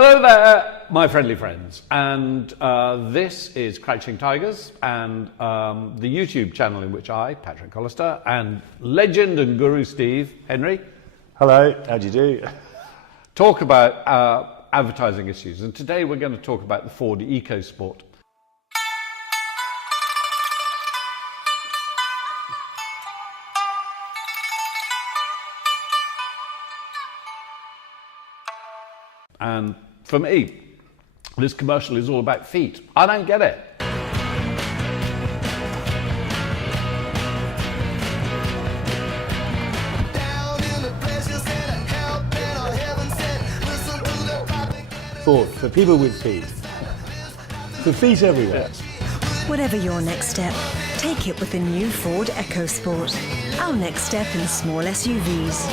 Hello there, my friendly friends, and this is Crouching Tigers and the YouTube channel in which I, Patrick Collister, and legend and guru Steve Henry. Hello, how do you do? Talk about advertising issues, and today we're going to talk about the Ford Ecosport. And for me, this commercial is all about feet. I don't get it. Ford, for people with feet. For feet everywhere. Whatever your next step, take it with the new Ford Ecosport. Our next step in small SUVs.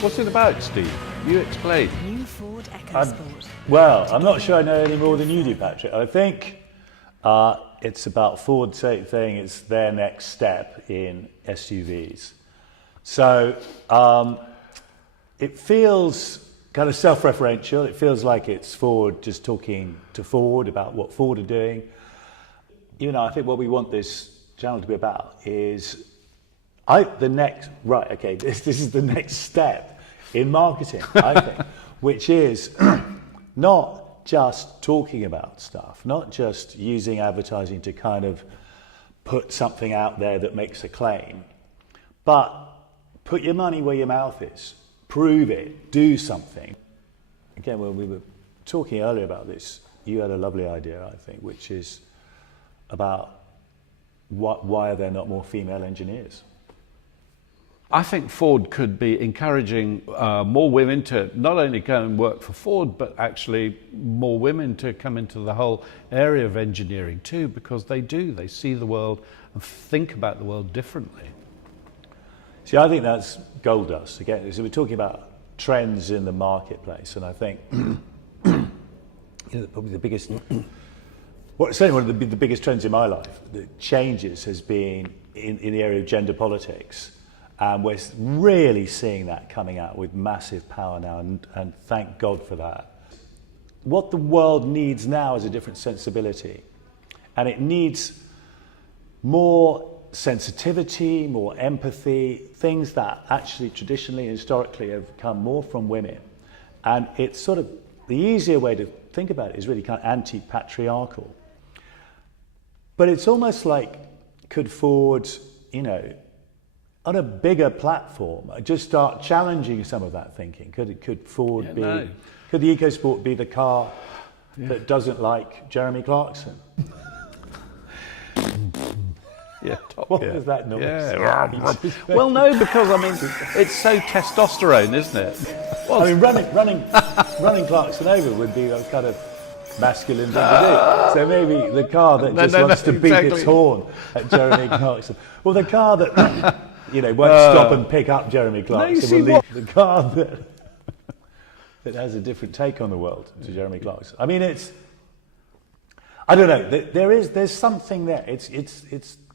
What's it about, Steve? You explain. New Ford Ecosport. I'm not sure I know any more than you do, Patrick. I think it's about Ford saying it's their next step in SUVs. So it feels kind of self-referential. It feels like it's Ford just talking to Ford about what Ford are doing. You know, I think what we want this channel to be about is this is the next step in marketing, I think, which is not just talking about stuff, not just using advertising to kind of put something out there that makes a claim, but put your money where your mouth is, prove it, do something. Again, when we were talking earlier about this, you had a lovely idea, I think, which is about why are there not more female engineers? I think Ford could be encouraging more women to not only go and work for Ford, but actually more women to come into the whole area of engineering too, because they see the world and think about the world differently. See, I think that's gold dust. Again, so we're talking about trends in the marketplace, and I think probably the biggest, certainly one of the biggest trends in my life that changes has been in the area of gender politics. And we're really seeing that coming out with massive power now, and thank God for that. What the world needs now is a different sensibility. And it needs more sensitivity, more empathy, things that actually traditionally and historically have come more from women. And it's sort of, the easier way to think about it is really kind of anti-patriarchal. But it's almost like, could Ford, on a bigger platform, just start challenging some of that thinking? Could Ford could the EcoSport be the car that doesn't like Jeremy Clarkson? What was that noise? Yeah. Well, no, because I mean, it's so testosterone, isn't it? Well, I mean, running Clarkson over would be a kind of masculine thing to do. So maybe the car that wants to beat its horn at Jeremy Clarkson, or the car that won't stop and pick up Jeremy Clarkson. The car that has a different take on the world to Jeremy Clarkson. I mean, I don't know. There's something there. It's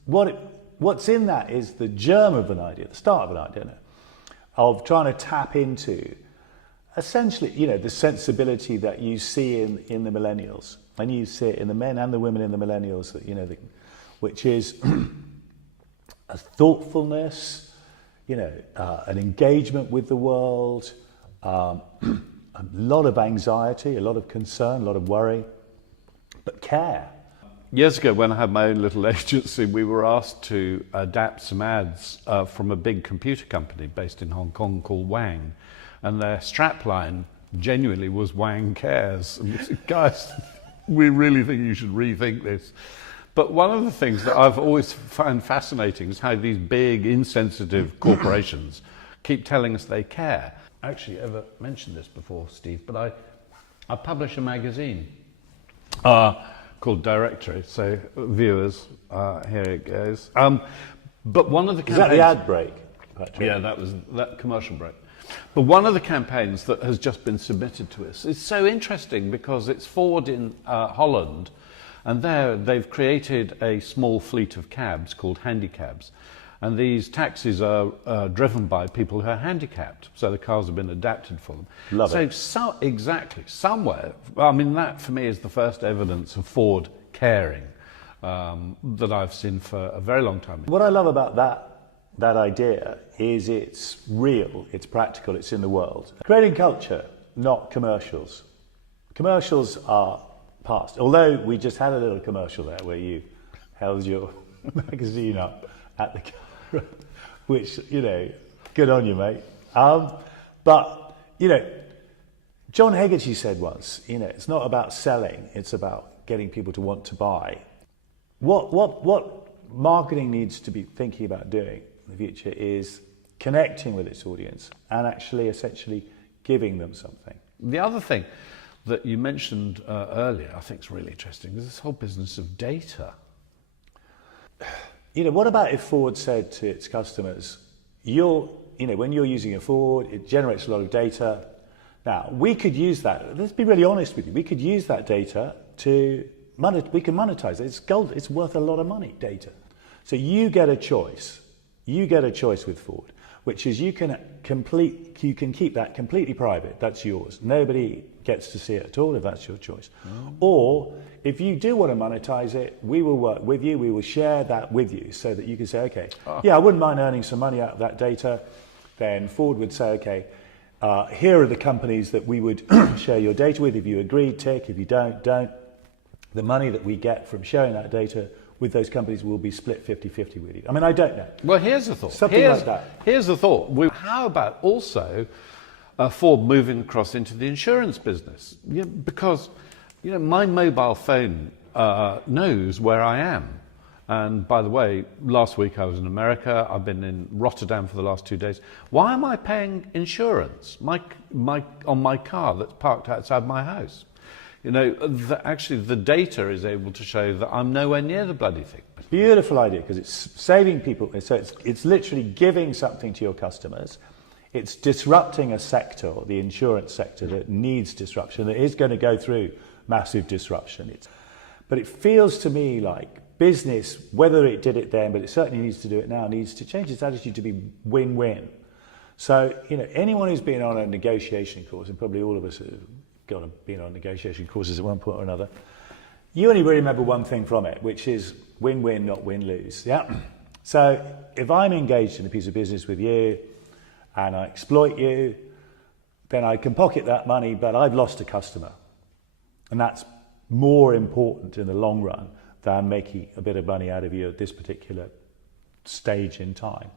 what's in that is the germ of an idea, the start of an idea, of trying to tap into, essentially, the sensibility that you see in the millennials, and you see it in the men and the women in the millennials. Which is a thoughtfulness, an engagement with the world, a lot of anxiety, a lot of concern, a lot of worry, but care. Years ago, when I had my own little agency, we were asked to adapt some ads from a big computer company based in Hong Kong called Wang, and their strapline genuinely was "Wang cares." And we said, guys, we really think you should rethink this. But one of the things that I've always found fascinating is how these big, insensitive corporations keep telling us they care. Actually, ever mentioned this before, Steve, but I publish a magazine called Directory. So, viewers, here it goes. But one of the campaigns... Is that the ad break, Patrick? Yeah, that was that commercial break. But one of the campaigns that has just been submitted to us is so interesting because it's Ford in Holland. And there they've created a small fleet of cabs called handicabs. And these taxis are driven by people who are handicapped, so the cars have been adapted for them. Love it. So exactly, somewhere, I mean, that for me is the first evidence of Ford caring that I've seen for a very long time. What I love about that idea is it's real, it's practical, it's in the world. Creating culture, not commercials. Commercials are past. Although we just had a little commercial there where you held your magazine up at the camera, which, you know, good on you, mate. But, you know, John Hegarty said once, you know, it's not about selling, it's about getting people to want to buy. What marketing needs to be thinking about doing in the future is connecting with its audience and actually essentially giving them something. The other thing that you mentioned earlier, I think is really interesting, is this whole business of data. You know, what about if Ford said to its customers, when you're using a Ford, it generates a lot of data. Now, we could use that, let's be really honest with you, we could use that data we can monetize it. It's gold, it's worth a lot of money, data. So you get a choice with Ford, which is you can keep that completely private, that's yours. Nobody gets to see it at all if that's your choice. Or if you do want to monetize it, we will work with you, we will share that with you so that you can say, okay, yeah, I wouldn't mind earning some money out of that data. Then Ford would say, okay, here are the companies that we would share your data with. If you agree, tick. If you don't. The money that we get from sharing that data with those companies will be split 50-50 with you. I mean, I don't know. Well, here's a thought. Something like that. Here's a thought. How about also Ford moving across into the insurance business? Yeah, because, you know, my mobile phone knows where I am. And by the way, last week I was in America. I've been in Rotterdam for the last 2 days. Why am I paying insurance on my car that's parked outside my house? You know, actually the data is able to show that I'm nowhere near the bloody thing. Beautiful idea, because it's saving people. So it's literally giving something to your customers. It's disrupting a sector, the insurance sector, that needs disruption, that is going to go through massive disruption. But it feels to me like business, whether it did it then, but it certainly needs to do it now, needs to change its attitude to be win-win. So, you know, anyone who's been on a negotiation course, and probably all of us have been on negotiation courses at one point or another, you only really remember one thing from it, which is win-win, not win-lose. Yeah. So if I'm engaged in a piece of business with you and I exploit you, then I can pocket that money, but I've lost a customer. And that's more important in the long run than making a bit of money out of you at this particular stage in time.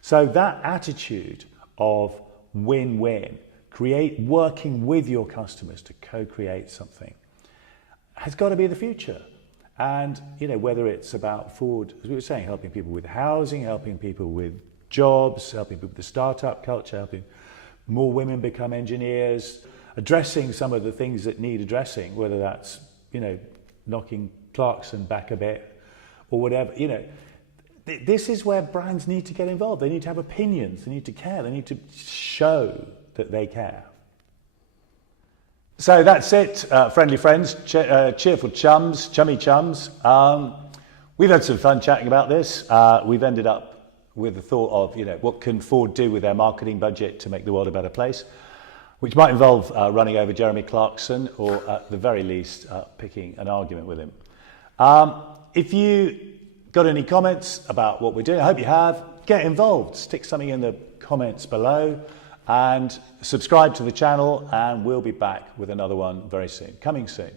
So that attitude of win-win, working with your customers to co-create something, has got to be the future. And, you know, whether it's about Ford, as we were saying, helping people with housing, helping people with jobs, helping people with the startup culture, helping more women become engineers, addressing some of the things that need addressing, whether that's, you know, knocking Clarkson back a bit or whatever, you know. This is where brands need to get involved. They need to have opinions, they need to care, they need to show that they care. So that's it, friendly friends, cheerful chums, chummy chums. We've had some fun chatting about this. We've ended up with the thought of, you know, what can Ford do with their marketing budget to make the world a better place, which might involve running over Jeremy Clarkson, or at the very least, picking an argument with him. If you got any comments about what we're doing, I hope you have, get involved. Stick something in the comments below. And subscribe to the channel, and we'll be back with another one very soon. Coming soon.